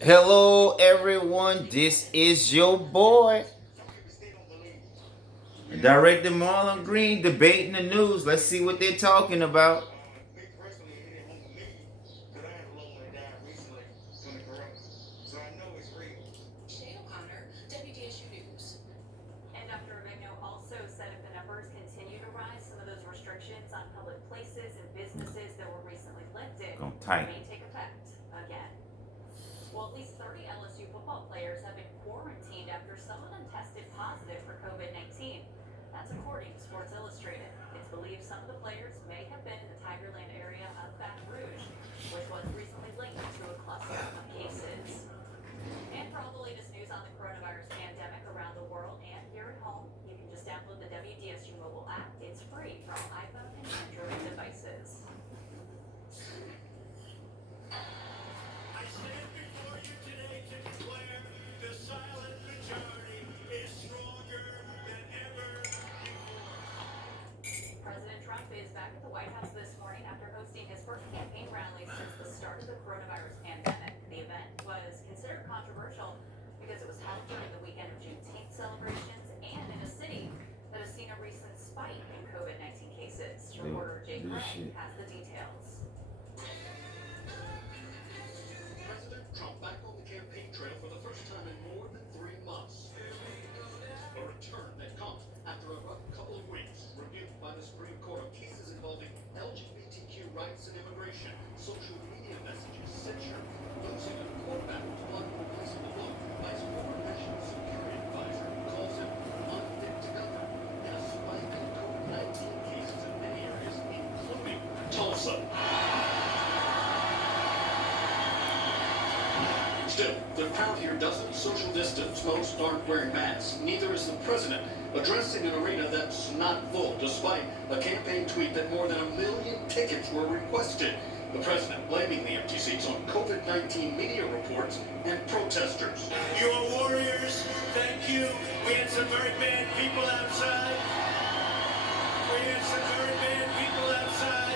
Hello, everyone. This is your boy, Director Marlon Green, debating the news. Let's see what they're talking about. And Dr. Avegno also said if the numbers continue to rise, some of those restrictions on public places and businesses that were recently lifted Gonna tight. may take effect again. Well, at least 30 LSU football players have been quarantined after some of them tested positive for COVID-19. That's according to Sports Illustrated. It's believed some of the players may have been in the Tigerland area of Baton Rouge, which was recently linked to a cluster of cases. And for all the latest news on the coronavirus pandemic around the world and here at home, you can just download the WDSU mobile app. It's free for all iPhone and Android devices. I stand before you today to declare the silent majority is stronger than ever before. President Trump is back at the White House this morning after hosting his first campaign rally since the start of the coronavirus pandemic. The event was considered controversial because it was held during the weekend of Juneteenth celebrations and in a city that has seen a recent spike in COVID-19 cases. Reporter Jake Gray has the details. President Trump back on the campaign trail for the first time in more than 3 months. A return that comes after a rough couple of weeks rebuked by the Supreme Court on cases involving LGBTQ rights and immigration, social media messages, censure, losing a court battle to unreplaceable the book by his former national security advisor, who calls him unfit to govern, and a spike in COVID-19 cases in many areas, including Tulsa. Still, the crowd here doesn't social distance. Most aren't wearing masks. Neither is the president, addressing an arena that's not full, despite a campaign tweet that more than 1 million tickets were requested. The president blaming the empty seats on COVID-19 media reports and protesters. You are warriors. Thank you. We had some very bad people outside.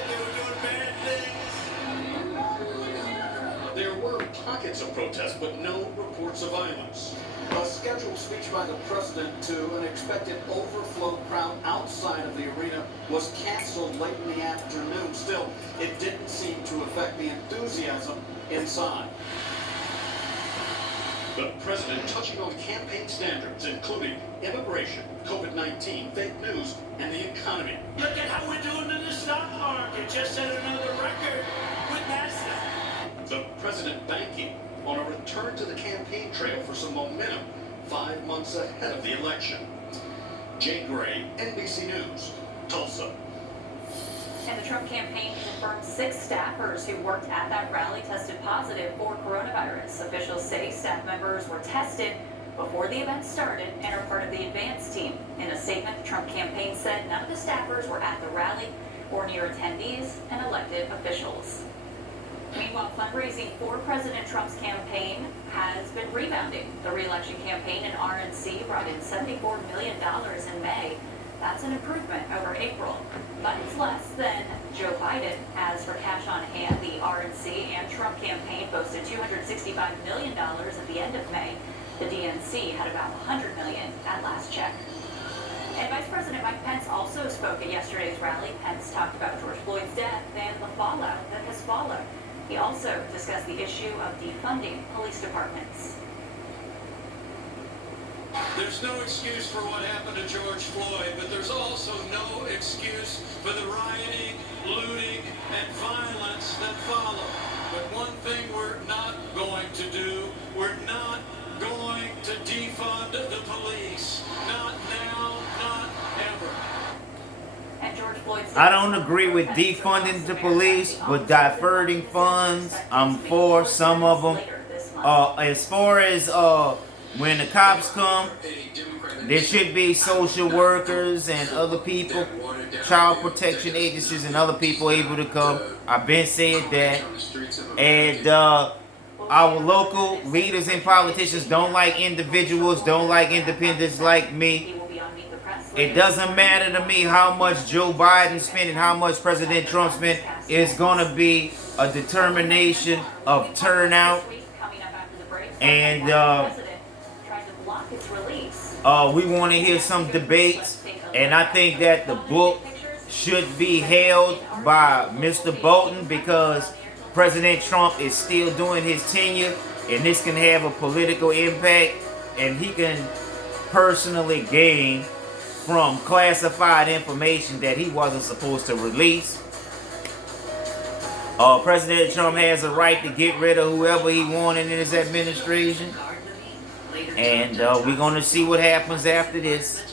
They were doing bad things. There were pockets of protest, but no reports of violence. A scheduled speech by the president to an expected overflow crowd outside of the arena was canceled late in the afternoon. Still, it didn't seem to affect the enthusiasm inside. The president touching on campaign standards, including immigration, COVID-19, fake news, and the economy. Look at how we're doing in the stock market. Just set another record with NASDAQ. The president banking on a return to the campaign trail for some momentum 5 months ahead of the election. Jay Gray, NBC News, Tulsa. And the Trump campaign confirmed 6 staffers who worked at that rally tested positive for coronavirus. Officials say staff members were tested before the event started and are part of the advance team. In a statement, the Trump campaign said none of the staffers were at the rally or near attendees and elected officials. Meanwhile, fundraising for President Trump's campaign has been rebounding. The re-election campaign in RNC brought in $74 million in May. That's an improvement over April, but it's less than Joe Biden. As for cash on hand, the RNC and Trump campaign posted $265 million at the end of May. The DNC had about $100 million at last check. And Vice President Mike Pence also spoke at yesterday's rally. Pence talked about George Floyd's death and the fallout that has followed. He also discussed the issue of defunding police departments. There's no excuse for what happened to George Floyd, but there's also no excuse for the rioting, looting, and violence that followed. But one thing we're not going to do, we're not going to defund the police. Not now, not ever. And George Floyd's I don't agree with defunding the police, but diverting funds, I'm for some of them. As far as when the cops come, there should be social workers and other people, child protection agencies and other people able to come. I've been saying that. And our local leaders and politicians don't like individuals, don't like independents like me. It doesn't matter to me how much Joe Biden spent and how much President Trump spent. It's going to be a determination of turnout And President tried to block its release. we want to hear some debates, and I think that the book should be held by Mr. Bolton because President Trump is still doing his tenure, and this can have a political impact, and he can personally gain from classified information that he wasn't supposed to release. President Trump has a right to get rid of whoever he wanted in his administration. And we're going to see what happens after this.